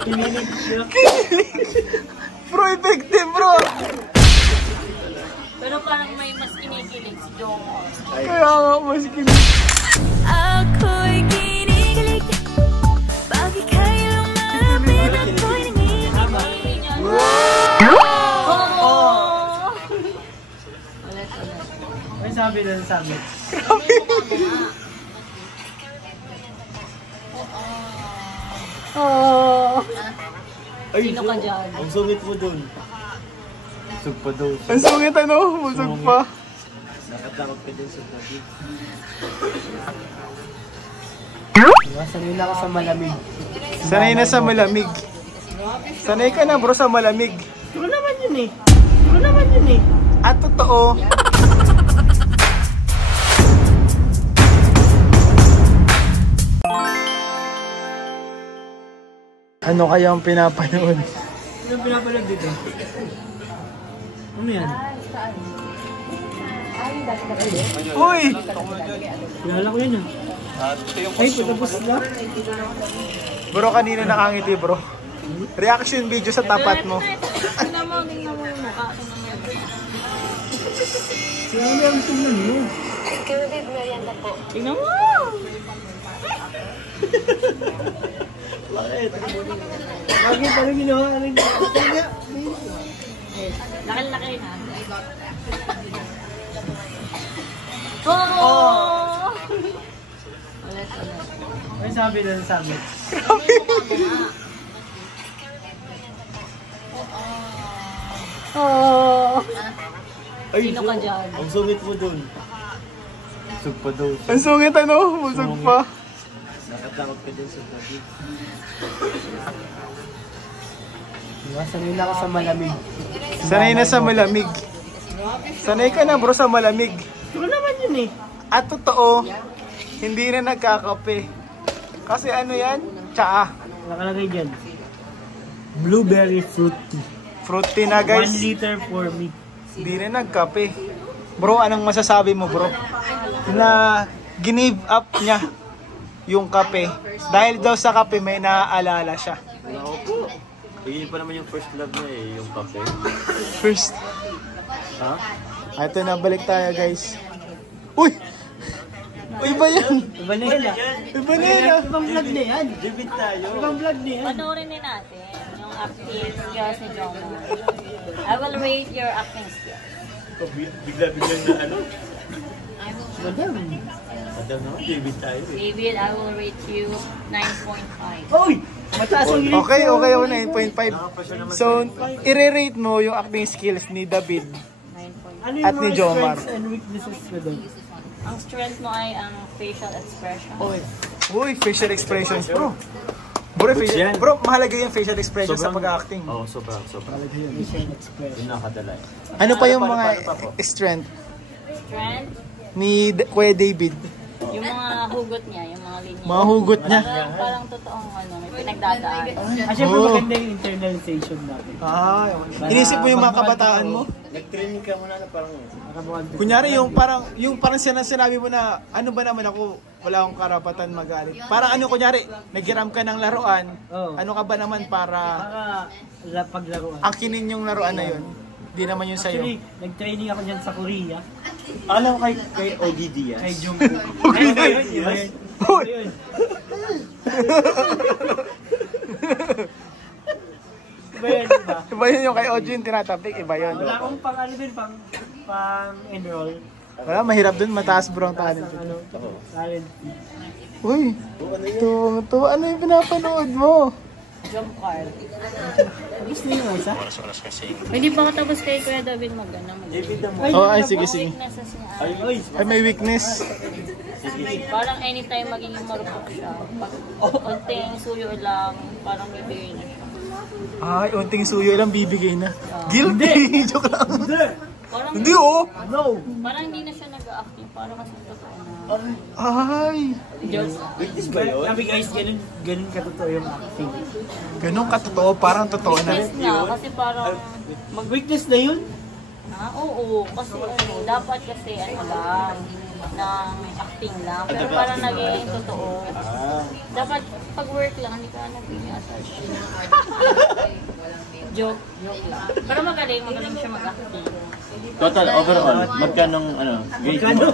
Kinilig siya. Bro, effective bro! Pero parang may mas kinikilig si Jongwon. Kaya nga, mas kinilig. Ako'y kinikilig. Bakit kayo malapit ako'y nanginginig? May sabi na sabi. Sino ka dyan? Ang sungit mo dun. Busog pa daw. Ang sungit ano, busog pa. Nakatakot ka dun sa gabi. Sanay na ako sa malamig. Sanay na sa malamig. Sanay ka na bro sa malamig. Ito naman yun eh. Ito naman yun eh. At totoo. Ano kaya ang pinapanood? Ano ang pinapanood dito? Ano yan? Uy! Kilala ko yan ah. Ay, patapos na. Bro, kanina nakangiti bro. Reaction video sa tapat mo. Tingnan mo yung mukha. Sila mo yung tingnan mo. Tingnan mo! Bakit? Bakit pala ginawa? Laki-laki na. Oh! Ulit. May sabi na sabi. Sino ka dyan? Ang sungit mo dun. Busog pa daw. Ang sungit ano, busog pa. Nakatakot ka dun sa gabi. Sanay na ako sa malamig. Sanay na sa malamig. Sanay ka na bro sa malamig. Ito naman yun eh. At totoo, hindi na nagkakape. Kasi ano yan? Tsaa. Nakalagay dyan. Blueberry fruit tea. Fruity na guys. 1 liter for me. Hindi na nagkape. Bro, anong masasabi mo bro? Na give up niya yung kape. Dahil daw sa kape may naaalala siya. Ako po. Yun pa naman yung first love niya eh, yung kape. First. Ha? Ito na, balik tayo guys. Uy! Uy ba yan? Iba na yan ah. Iba na yan ah. Ibang vlog na yan. Jibit tayo. Ibang vlog na yan. Panoorin din natin yung acting skills ni Jongwon. I will rate your acting skills. Bigla-bigla na ano. Madam. Madam naman, jibit tayo eh. David, I will rate you 9.5. Oy! Mataas ang grade. Okay, okay ako 9.5. So, i-rate mo yung acting skills ni David. 9.5. Ano At yung ni mga Jomar. strengths and weaknesses mo doon? Ang strength mo ay ang facial expression. Uy, facial expressions bro. Bro, mahalaga yung facial expression sa pag-acting. Oo, sobrang. Facial expression. Yun nakadala eh. Ano pa yung mga Paano pa po? strength Strength, ni Kuya David? yung mga hugot niya, yung mga linya. Mga hugot niya. Parang totoong ano, may pinagdadaan. Siyempre Oh. maganda yung internalization natin. Inisip mo yung mga kabataan mo? Nag-training ka muna na parang Kunyari yung parang sinabi mo na ano ba naman ako, wala akong karapatan magalit. Parang ano kunyari, naghiram ka ng laruan, Oo. ano ka ba naman para paglaruan. angkinin yung laruan na yun? Di naman yun sa'yo. Actually, nag-training ako dyan sa Korea. alam kay OD Diaz. Kay Jungkook. Iba yun. Iba yun. Iba yun, diba? Iba yun yung kay Ojo yung tinatapik, iba yun. Wala akong pang ano din, pang enroll. Wala, mahirap dun, mataas bro ang talent. Ano, talent. Uy, tuwa, ano yung pinapanood mo? Jump card. Gusto niyo yung isa? Hindi pa katapos kay Kuya David mag-ano. David mo. Oh, ay, sige, sige. Weaknesses niya Ay, Ay, may weakness. parang anytime magiging marupok siya. Pag konting suyo lang, parang bibigay na siya. Ay, unting suyo lang bibigay na. Guilty! Joke lang. Parang, Hindi oh! no! parang hindi na siya nag-acting, parang mas totoo na. Ay! Joke. Weakness ba yun? Sabi guys, ganun katotoo yung acting. Ganun katotoo, parang totoo na. Weakness na, kasi parang Mag-weakness na yun? Oo. Kasi dapat kasi lang, ng acting lang. Pero parang naging totoo. Dapat pag work lang, hindi ka nag-attach. Joke lang. Pero magaling siya mag-acting. Total, overall, magkanong, grade mo?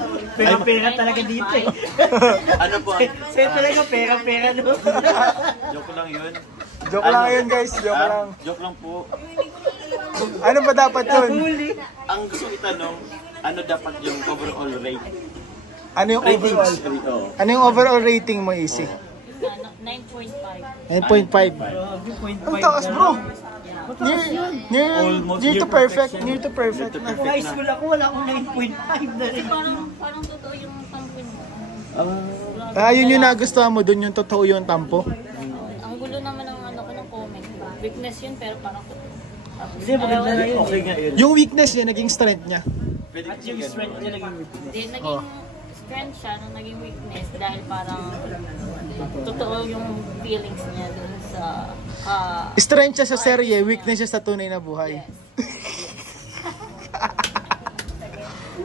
Pera talaga dito eh. Ano po? Sa'yo talaga pera, no? Joke lang yun. Joke lang yun guys, joke lang. Joke lang po. Ano ba dapat yun? Ang gusto ko itanong, ano dapat yung overall rate? Ano yung overall? Oh. Ano yung overall rating mo, Easy? 9.5. 9.5. Ang taas bro! Near to perfect. Near to perfect na. Kung high school ako, wala akong 9.5 na rin. Parang totoo yung tampin mo. Yun yung nagustuhan mo dun, yung totoo yung tampo. Ang gulo naman ng ng comment. Weakness yun, pero parang totoo. Hindi, maganda na yun. Okay nga yun. Yung weakness niya, naging strength niya. At yung strength niya naging weakness. Then, naging strength siya nung naging weakness dahil parang totoo yung feelings niya dun sa Strength siya sa serye, weakness siya sa tunay na buhay.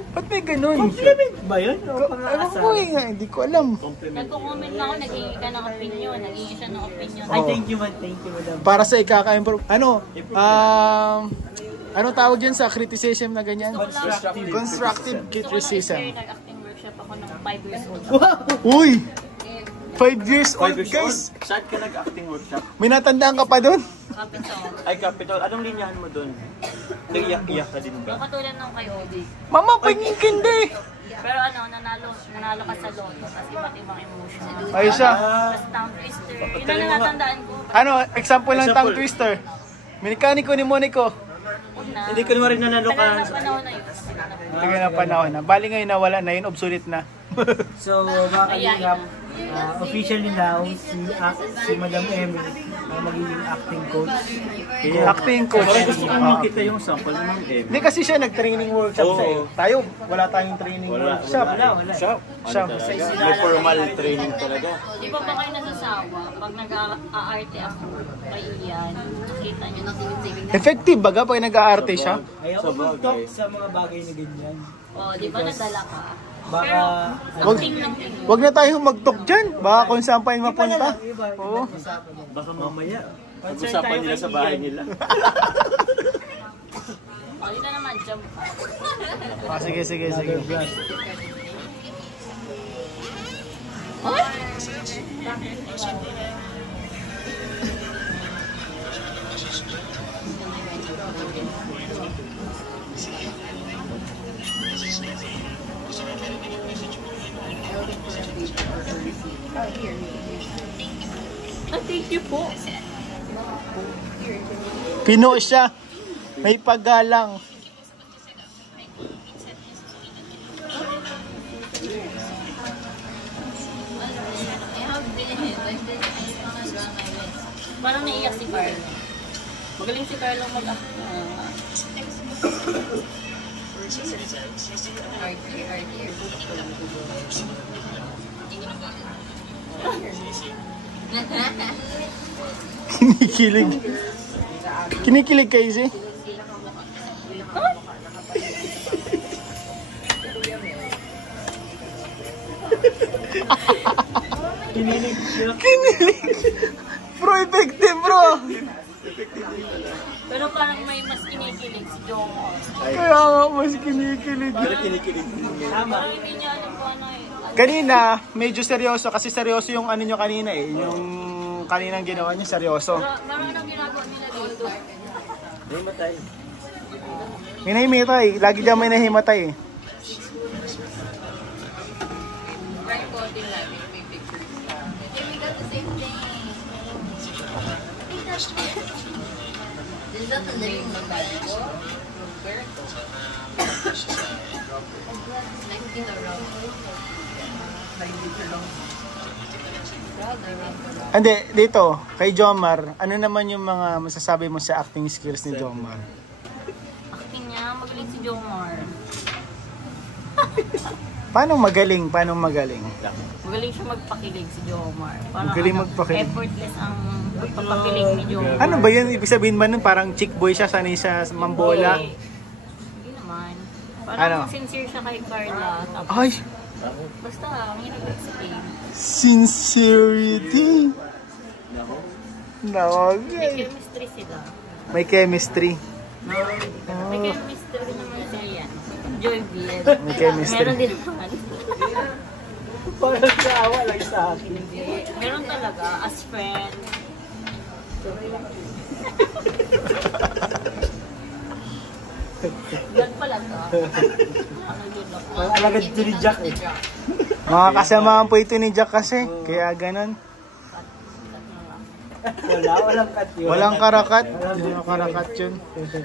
Ba't may ganun? Compliment ba yun? O Ano pang-aasar? ko nga, hindi ko alam. nagko-comment na ako, naghingi ka ng opinion, naghingi siya ng opinion. Ay, thank you madam. Para sa ikaka-improve. Anong tawag dyan sa criticism na ganyan? Constructive criticism. Nag-acting workshop ako ng 5 years old. Uy! 5 years old, 5 years guys! old? Saan ka nag-acting workshop? May natandaan ka pa doon? Capital. Ay, Capital. Anong linyahan mo doon? Nag-iyak-iyak ka din ba? Yung katulad ng kay Obi. Mama, paging kindi! Pero nanalo ka sa loto kasi iba't ibang emotion. Ayos siya. Tapos tongue twister. Yun ang natatandaan ko. Ano, example ng tongue twister. Mekaniko ni Monico. Una. Hindi ko naman rin nanalo Tagal ka. na panahon na yun. Tingnan na panahon na. Bali ngayon nawala na yun, obsolete na. So, mga kalingap, officially now, si Madam Emily ang magiging acting coach. Acting coach. Parang gusto ko makita yung sample ng M. Hindi kasi siya nag-training workshop Oo. sa'yo. Tayo, wala tayong training workshop. Shop. Shop. May formal training talaga. Di ba ba kayo nasasawa pag nag-aarte ako kay Ian, nakita niyo na Effective baga pag nag-aarte siya? Ayaw ko mag-talk sa mga bagay na ganyan. o, di ba nadala ka? Baka... Acting lang yun. Wag na tayo mag-talk dyan. Baka kung saan pa yung mapunta. Oo. Baka mamaya, pag-usapan nila sa bahay nila. O, dito naman, jump ka. Sige. Thank you po. Pino siya. May paggalang. Parang naiyak si Carlo. Magaling si Carlo mag-act. Kinikilig. Kinikilig kayo si? Kinilig. Kinilig. Bro, effective bro. Pero parang may mas kinikilig si Jomo. Kaya nga mas kinikilig. Pero kinikilig din niya. Parang hindi niya alam kung ano eh. Kanina, medyo seryoso kasi seryoso yung ano nyo kanina eh. Yung kaninang ginawa nyo, seryoso. Marami nang ginagawa nila dito. May matay. May nahimatay. Lagi dyan may nahimatay eh. Right body lang. May picture. We got the same thing. Is that the name of that boy? Roberto. Next in the row. Hindi, dito, kay Jomar, ano naman yung mga masasabi mo sa acting skills ni Jomar? Acting niya, magaling si Jomar. Paano magaling? Magaling siya magpakilig si Jomar. Parang Magaling magpakilig. effortless ang pagpapakilig ni Jomar. Ano ba yun? Ibig sabihin ba nun parang chick boy siya, sanay siya sa mambola? Hindi naman. Parang Ano? sincere siya kay Carla. Tapos, Ay, basta, ang in-explain. sincerity. No, May chemistry sila. may chemistry. May chemistry din naman sila yan. Joy B. May chemistry. Meron din naman. Parang naawa lang sa akin. Meron talaga, as friend. Yan pala to. Ano yun lang? Parang alagad ito ni Jack eh. Mga kasamahan po ito ni Jack kasi, kaya ganun. Walang cut yun. Walang karakat. Hindi mo karakat yun.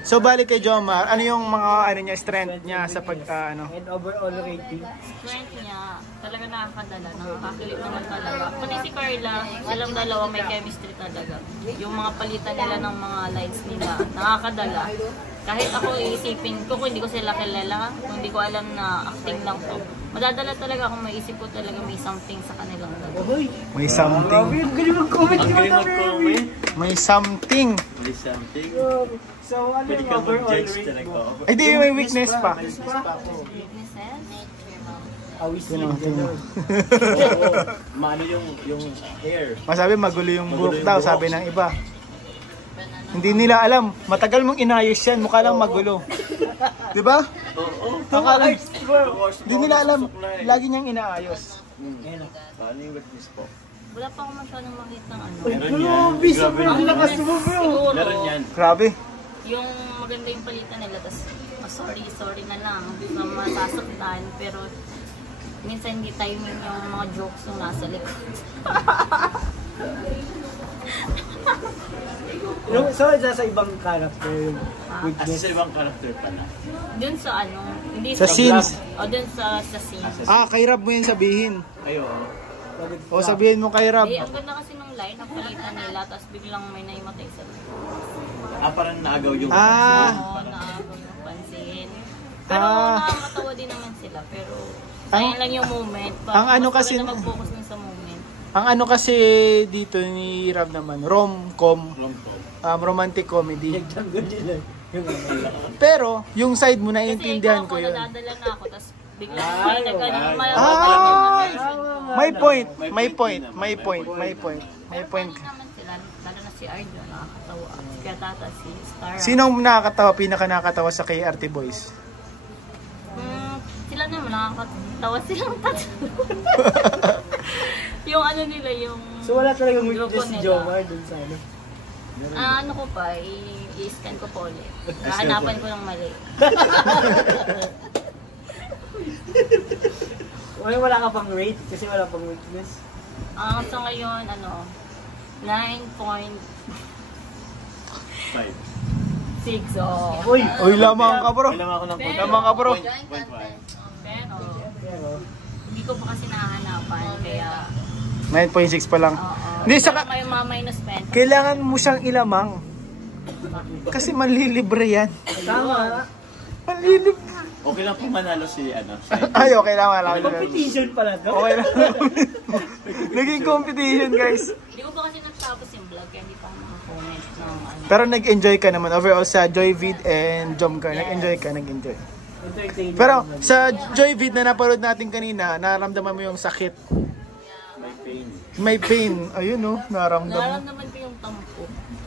So balik kay Jomar, ano yung mga ano niya, strength niya sa ano? And overall rating. Strength niya, talaga nakakadala. Nakakakilig naman talaga. Pati si Carla, silang dalawa may chemistry talaga. Yung mga palitan nila ng mga lines nila, nakakadala. Kahit ako iisipin ko, kung hindi ko sila kilala, kung hindi ko alam na acting lang to, madadala talaga kung maisip ko talaga may something sa kanilang dalawa. Uy! May something. Ang galing mag-comment Ang yung galing mga mag-comment. May something. May something. So ano Pwede yung ka overall mag-judge rating? talaga. Ay di, may weakness pa. Weaknesses? Awis Yun ang din. tingin. Maano yung hair. Masabi magulo yung Magulo buhok yung daw, buhok. sabi ng iba. Hindi nila alam, matagal mong inayos yan, mukha lang magulo. Di ba? Oo. Akala, Hindi hindi nila alam, lagi niyang inaayos. Paano yung weakness po? Wala pa ako masyadong makita ng ano. Meron yan. Grabe, sobrang Grabe. lakas mo bro! Siguro, Meron yan. Grabe. yung maganda yung palitan nila, tapos sorry na lang, hindi na masasaktan, pero minsan hindi timing yung mga jokes yung nasa likod. So, sa ibang character yung As weakness. sa ibang character pala. Dun sa ano, hindi Sa scenes. O dun sa scenes. Kay Rab mo yun sabihin. Ay, oo. O sabihin mo kay Rab. Ang ganda kasi nung line, ang palitan nila, tapos biglang may naimatay sa Parang naagaw yung... Oo, naagaw yung pansin. Pero nakakatawa din naman sila, pero sayang lang yung moment. ang ano mas kasi- maganda mag-focus dun sa moment. Ang ano kasi dito ni Rab naman, rom-com, Rom-com. romantic comedy. Jungle nila. Yung Pero, yung side mo, Kasi naiintindihan ko ikaw ako, yun. nadadala na ako, tapos biglang may nagkaroon May point, may point, may point, may point, may point. naman sila, lalo na si Arjo, nakakatawa. Kaya tata si Star. Sinong nakakatawa, pinaka nakakatawa sa KRT Boys? Sila naman, nakakatawa silang tatlo. Yung ano nila, yung... So wala talagang weakness grupo si nila. Jomar dun sa ano. Ano ko pa, i-scan ko pa ulit. Hahanapan ko ng mali. Wala ka pang rate kasi wala pang weakness. So ngayon, 9.6. 5. Oh. Uy! Uy, lamang ka bro. Kailangan ko ng Pero- Lamang ka bro. 0.5. Pero, hindi ko pa kasi nahahanapan, kaya... 9.6 pa lang. Oo. Hindi, Pero saka- may minus pen. Kailangan mo siyang ilamang. Kasi manlilibre yan. Tama! Manlilibre. Okay lang po manalo si Ay, okay lang. Wala ko. Competition pala to. Okay lang. Naging competition, guys. Hindi ko pa kasi natapos yung vlog, kaya hindi pa ako makakomment ng ano. Pero nag-enjoy ka naman overall sa Joyvid and Jomcar. Nag-enjoy ka, nag-enjoy. Entertainment. Pero sa Joyvid na napanood natin kanina, naramdaman mo yung sakit. May pain. May pain. Ayun no, naramdaman. Nararamdaman ko yung tampo.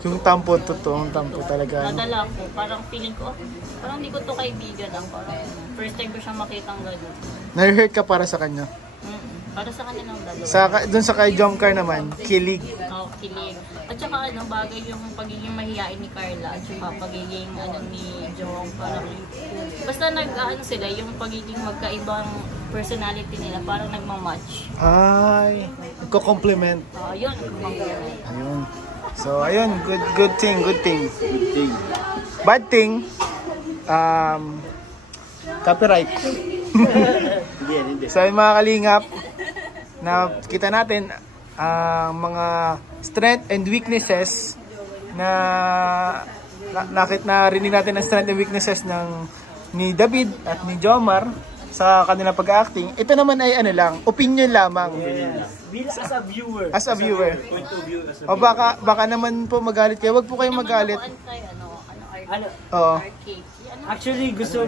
Yung tampo, totoong tampo talaga. Nadala ko, parang feeling ko, parang hindi ko to kaibigan ang parang first time ko siyang makita ng gano'n. Na-hurt ka para sa kanya. Para sa kanilang dalawa. Dun sa kay Jomcar naman, kilig. Oh, kilig. At saka bagay yung pagiging mahihain ni Carla at saka pagiging ni Jong, parang basta sila, yung pagiging magkaibang personality nila, parang nagmamatch. Ay, nagko-compliment. Yun. Ayun. So, ayun, good thing. Good thing. Bad thing, copyright. Hindi yan, hindi. So, yung mga kalingap, na kita natin ang mga strength and weaknesses na narinig natin ang strength and weaknesses ni David at ni Jomar sa kanilang pag-acting. Ito naman ay opinion lamang. Yes. As a viewer. As a viewer. Point of view as a O baka naman po magalit kayo. Wag po kayong magalit. Ano? Oo. Arcade. Actually, gusto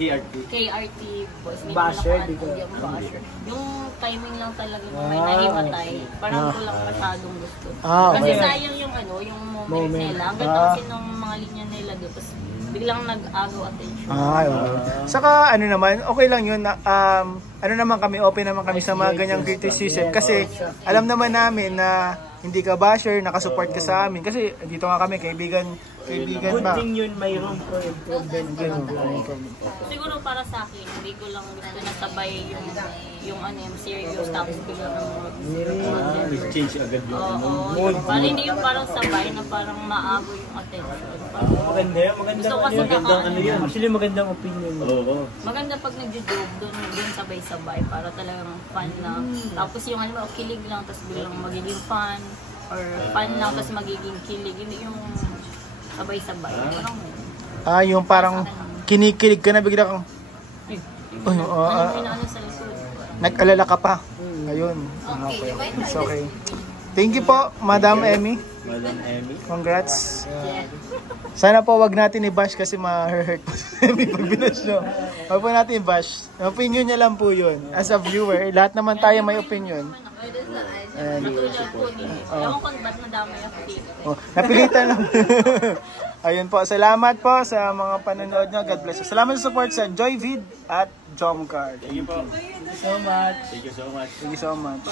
KRT boys. May Basher, pinaka- di ko. Yung basher. Yung timing lang talaga na may nahimatay. Parang kulang masyadong gusto. Kasi okay. sayang yung yung moment nila. Ang ganda kasi ng mga linya nila doon. Tapos biglang nag-agaw attention. Okay. Saka ano naman, okay lang yun. Ano naman kami, open naman kami sa mga ganyang criticism. Kasi alam naman namin na hindi ka basher, nakasupport ka sa amin. Kasi dito nga kami, kaibigan Good ba? thing yun, may room for improvement. Siguro para sa akin, hindi ko lang gusto na sabay yung serious tapos biglang Change agad yung Oo, parang hindi yung parang sabay na parang maago yung attention. Maganda yun, Gusto ko kasi magandang ano yun. Actually, magandang opinion. Oo. Maganda pag nagjo-joke doon sabay-sabay para talagang fun na. Tapos yung kilig lang tapos biglang magiging fun or fun lang tapos magiging kilig. Hindi yung sabay-sabay. Parang Yung parang kinikilig ka na bigla kang inaano sa likod. nag-alala ka pa. Ayun. Okay. It's okay. Thank you po, Madam Emmy. Madam Emmy. Congrats. Sana po wag natin i-bash kasi ma-hurt po si Emmy pag binash nyo. Wag po natin i-bash. Opinion niya lang po yun. As a viewer, lahat naman tayo may opinion. Natulad po din. Ewan ko ba't nadamay ako dito. Napilitan lang. Ayun po, salamat po sa mga panonood nyo. God bless you. Salamat sa support sa Joyvid at Jomcar. Thank you po. Thank you so much. Thank you so much. Thank you so much.